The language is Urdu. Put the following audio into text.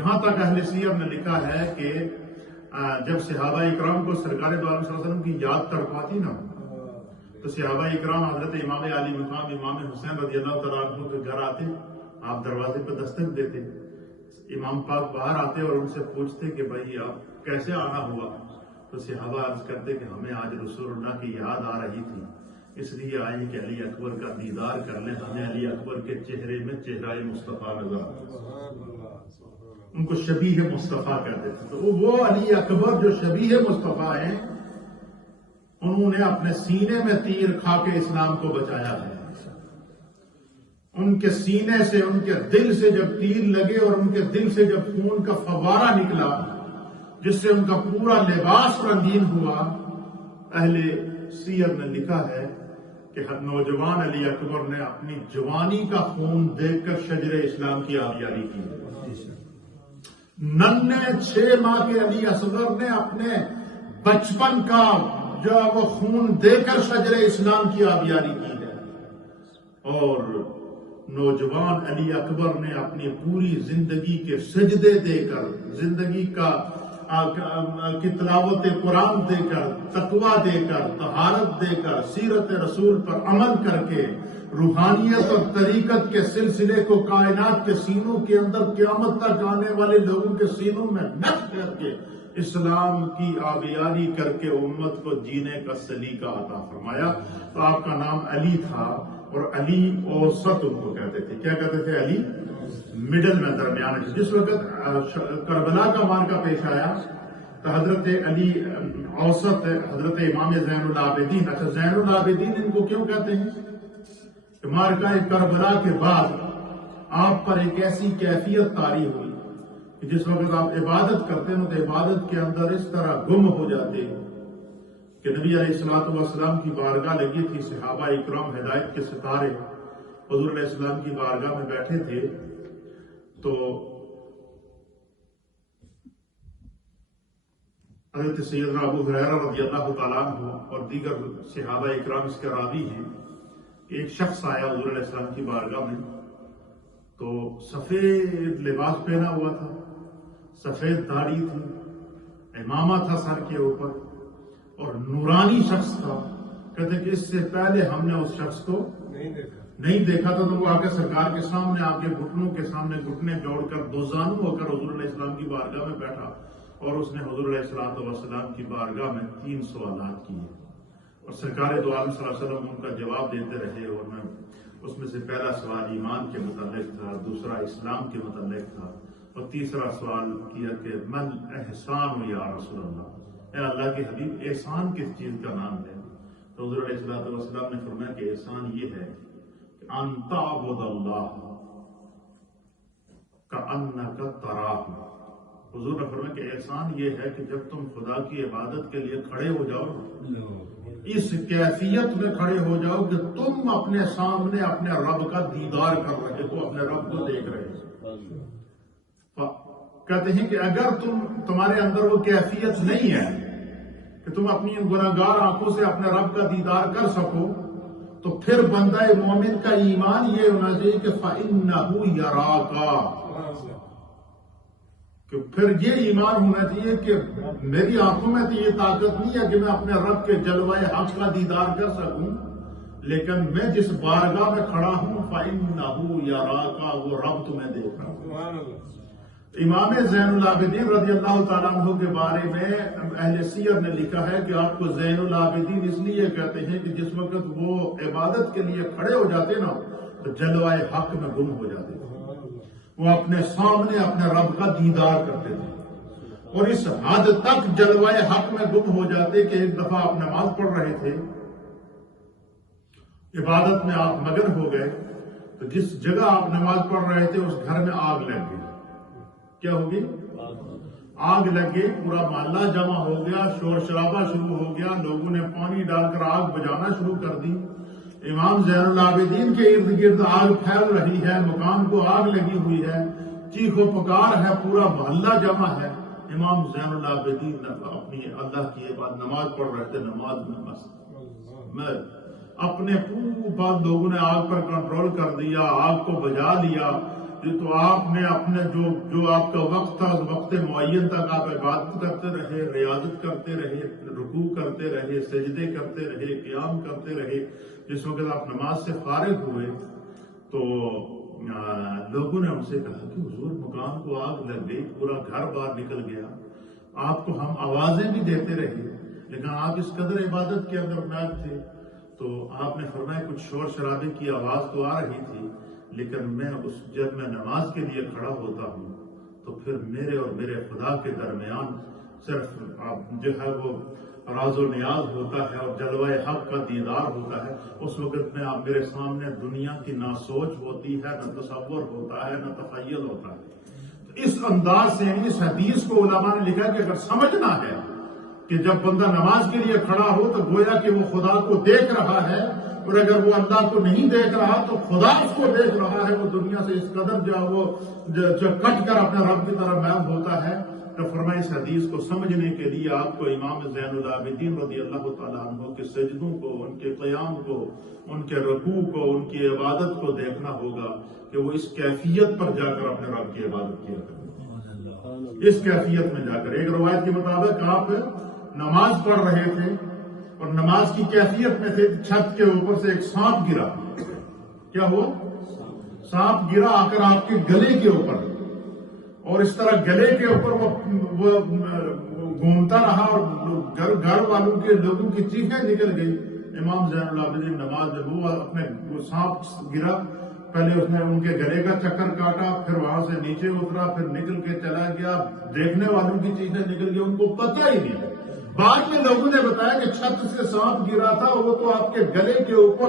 یہاں تک اہل سیر نے لکھا ہے کہ جب صحابہ اکرام کو سرکار دو عالم صلی اللہ علیہ وسلم کی یاد کر پاتی نا، تو صحابہ اکرام حضرت امام علی مقام امام حسین رضی اللہ تعالیٰ عنہ کے گھر آتے، آپ دروازے پہ دستک دیتے، امام پاک باہر آتے اور ان سے پوچھتے کہ بھائی آپ کیسے آنا ہوا؟ تو صحابہ عرض کرتے کہ ہمیں آج رسول اللہ کی یاد آ رہی تھی، اس لیے آئے کہ علی اکبر کا دیدار کر لیں، ہمیں علی اکبر کے چہرے میں چہرہ مصطفیٰ نظر، ان کو شبیہ مصطفیٰ کہتے تھے۔ تو وہ علی اکبر جو شبیہ مصطفیٰ ہیں، انہوں نے اپنے سینے میں تیر کھا کے اسلام کو بچایا ہے۔ ان کے سینے سے، ان کے دل سے جب تیر لگے اور ان کے دل سے جب خون کا فوارہ نکلا جس سے ان کا پورا لباس رنگین ہوا، اہل سیر نے لکھا ہے کہ نوجوان علی اکبر نے اپنی جوانی کا خون دیکھ کر شجر اسلام کی آبیاری کی۔ ننھے 6 ماہ کے علی اصغر نے اپنے بچپن کا جو وہ خون دے کر شجر اسلام کی آبیاری کی ہے، اور نوجوان علی اکبر نے اپنی پوری زندگی کے سجدے دے کر، زندگی کی تلاوت قرآن دے کر، تقویٰ دے کر، طہارت دے کر، سیرت رسول پر عمل کر کے، روحانیت اور طریقت کے سلسلے کو کائنات کے سینوں کے اندر قیامت تک آنے والے لوگوں کے سینوں میں نقش کر کے اسلام کی آبیاری کر کے امت کو جینے کا سلیقہ عطا فرمایا۔ تو آپ کا نام علی تھا، اور علی اوسط ان کو کہتے تھے۔ کیا کہتے تھے؟ علی مڈل میں، درمیان۔ جس وقت کربلا کا معرکہ پیش آیا تو حضرت علی اوسط، حضرت امام زین العابدین، اچھا زین العابدین ان کو کیوں کہتے ہیں؟ کہ معرکہ کربلا کے بعد آپ پر ایک ایسی کیفیت طاری ہوئی کہ جس وقت آپ عبادت کرتے ہیں تو عبادت کے اندر اس طرح گم ہو جاتے کہ نبی علیہ الصلوۃ والسلام کی بارگاہ لگی تھی، صحابہ اکرام ہدایت کے ستارے حضور علیہ السلام کی بارگاہ میں بیٹھے تھے، تو حضرت سیدنا ابو ہریرہ رضی اللہ تعالیٰ عنہ اور دیگر صحابہ اکرام اس کے راوی ہیں، ایک شخص آیا حضور علیہ السلام کی بارگاہ میں، تو سفید لباس پہنا ہوا تھا، سفید داڑھی تھی، امامہ تھا سر کے اوپر، اور نورانی شخص تھا۔ کہتے کہ اس سے پہلے ہم نے اس شخص کو نہیں دیکھا تھا۔ تو وہ آ کے سرکار کے سامنے، آپ کے گھٹنوں کے سامنے گھٹنے جوڑ کر دوزانو ہو کر حضور علیہ السلام کی بارگاہ میں بیٹھا، اور اس نے حضور علیہ السلام کی بارگاہ میں 3 سوالات کیے، اور سرکار دو عالم صلی اللہ علیہ وسلم ان کا جواب دیتے رہے۔ اور میں اس میں سے پہلا سوال ایمان کے متعلق تھا، دوسرا اسلام کے متعلق تھا، اور تیسرا سوال کیا کہ من احسان یا رسول اللہ، اے اللہ کے حبیب احسان کس چیز کا نام ہے؟ تو حضور علیہ السلام نے فرمایا کہ احسان یہ ہے کہ ان تعبد اللہ کأنک تراہ۔ حضور نے فرمایا کہ احسان یہ ہے کہ جب تم خدا کی عبادت کے لیے کھڑے ہو جاؤ، اس کیفیت میں کھڑے ہو جاؤ کہ تم اپنے سامنے اپنے رب کا دیدار کر رہے ہو، اپنے رب کو دیکھ رہے ہو۔ کہتے ہیں کہ اگر تمہارے اندر وہ کیفیت نہیں ہے کہ تم اپنی گناہگار آنکھوں سے اپنے رب کا دیدار کر سکو، تو پھر بندہ مومن کا ایمان یہ ہونا چاہیے کہ فَإِنَّهُ يَرَاكَ، کہ پھر یہ ایمان ہونا چاہیے کہ میری آنکھوں میں تو یہ طاقت نہیں ہے کہ میں اپنے رب کے جلوہ حق کا دیدار کر سکوں، لیکن میں جس بارگاہ میں کھڑا ہوں فَإِنَّهُ يَرَاكَ، وہ رب تمہیں دیکھ رہا ہے۔ امام زین العابدین رضی اللہ تعالیٰ عنہ کے بارے میں اہل سیر نے لکھا ہے کہ آپ کو زین العابدین اس لیے کہتے ہیں کہ جس وقت وہ عبادت کے لیے کھڑے ہو جاتے نا تو جلوہ حق میں گم ہو جاتے تھے، وہ اپنے سامنے اپنے رب کا دیدار کرتے تھے، اور اس حد تک جلوہ حق میں گم ہو جاتے کہ ایک دفعہ آپ نماز پڑھ رہے تھے، عبادت میں آپ مگن ہو گئے، تو جس جگہ آپ نماز پڑھ رہے تھے اس گھر میں آگ لگ گئی۔ کیا ہوگی؟ آگ لگ گئی، پورا محلہ جمع ہو گیا، شور شرابہ شروع ہو گیا، لوگوں نے پانی ڈال کر آگ بجانا شروع کر دی۔ امام زین العابدین کے ارد گرد آگ پھیل رہی ہے، مکان کو آگ لگی ہوئی ہے، چیخ و پکار ہے، پورا محلہ جمع ہے۔ امام زین العابدین اپنی اللہ کی عبادت نماز پڑھ رہے تھے، نماز میں اپنے پورے بعد لوگوں نے آگ پر کنٹرول کر دیا، آگ کو بجا لیا، یہ تو آپ نے اپنے جو آپ کا وقت تھا اس وقت معین تک آپ عبادت کرتے رہے، ریاضت کرتے رہے، رکوع کرتے رہے، سجدے کرتے رہے، قیام کرتے رہے۔ جس وقت آپ نماز سے فارغ ہوئے تو لوگوں نے ان سے کہا کہ حضور مقام کو آگ لگ گئی، پورا گھر باہر نکل گیا، آپ کو ہم آوازیں بھی دیتے رہے لیکن آپ اس قدر عبادت کے اندر محو تھے۔ تو آپ نے فرمایا کچھ شور شرابے کی آواز تو آ رہی تھی لیکن جب میں نماز کے لیے کھڑا ہوتا ہوں تو پھر میرے اور میرے خدا کے درمیان صرف جو ہے وہ راز و نیاز ہوتا ہے اور جلوہ حق کا دیدار ہوتا ہے۔ اس وقت میں آپ میرے سامنے دنیا کی نہ سوچ ہوتی ہے، نہ تصور ہوتا ہے، نہ تخیل ہوتا ہے۔ اس انداز سے اس حدیث کو علماء نے لکھا کہ اگر سمجھنا ہے کہ جب بندہ نماز کے لیے کھڑا ہو تو گویا کہ وہ خدا کو دیکھ رہا ہے، اور اگر وہ اللہ کو نہیں دیکھ رہا تو خدا اس کو دیکھ رہا ہے، وہ دنیا سے اس قدر جو کٹ کر اپنے رب کی طرف محو ہوتا ہے۔ تو فرمایا اس حدیث کو سمجھنے کے لیے آپ کو امام زین العابدین رضی اللہ تعالیٰ عنہ کے سجدوں کو، ان کے قیام کو، ان کے رکوع کو، ان کی عبادت کو دیکھنا ہوگا کہ وہ اس کیفیت پر جا کر اپنے رب کی عبادت کیا کریں۔ اس کیفیت میں جا کر ایک روایت کے مطابق آپ نماز پڑھ رہے تھے اور نماز کی کیفیت میں تھے، چھت کے اوپر سے ایک سانپ گرا۔ کیا ہوا؟ سانپ گرا آ کر آپ کے گلے کے اوپر، اور اس طرح گلے کے اوپر وہ گھومتا رہا اور گھر والوں کے لوگوں کی چیخیں نکل گئی۔ امام زین العابدین نماز میں وہ سانپ گرا، پہلے اس نے ان کے گلے کا چکر کاٹا، پھر وہاں سے نیچے اترا، پھر نکل کے چلا گیا، دیکھنے والوں کی چیخیں نکل گئی، ان کو پتہ ہی نہیں۔ بعد میں لوگوں نے بتایا کہ چھت سے سانپ گرا تھا اور وہ تو آپ کے گلے کے اوپر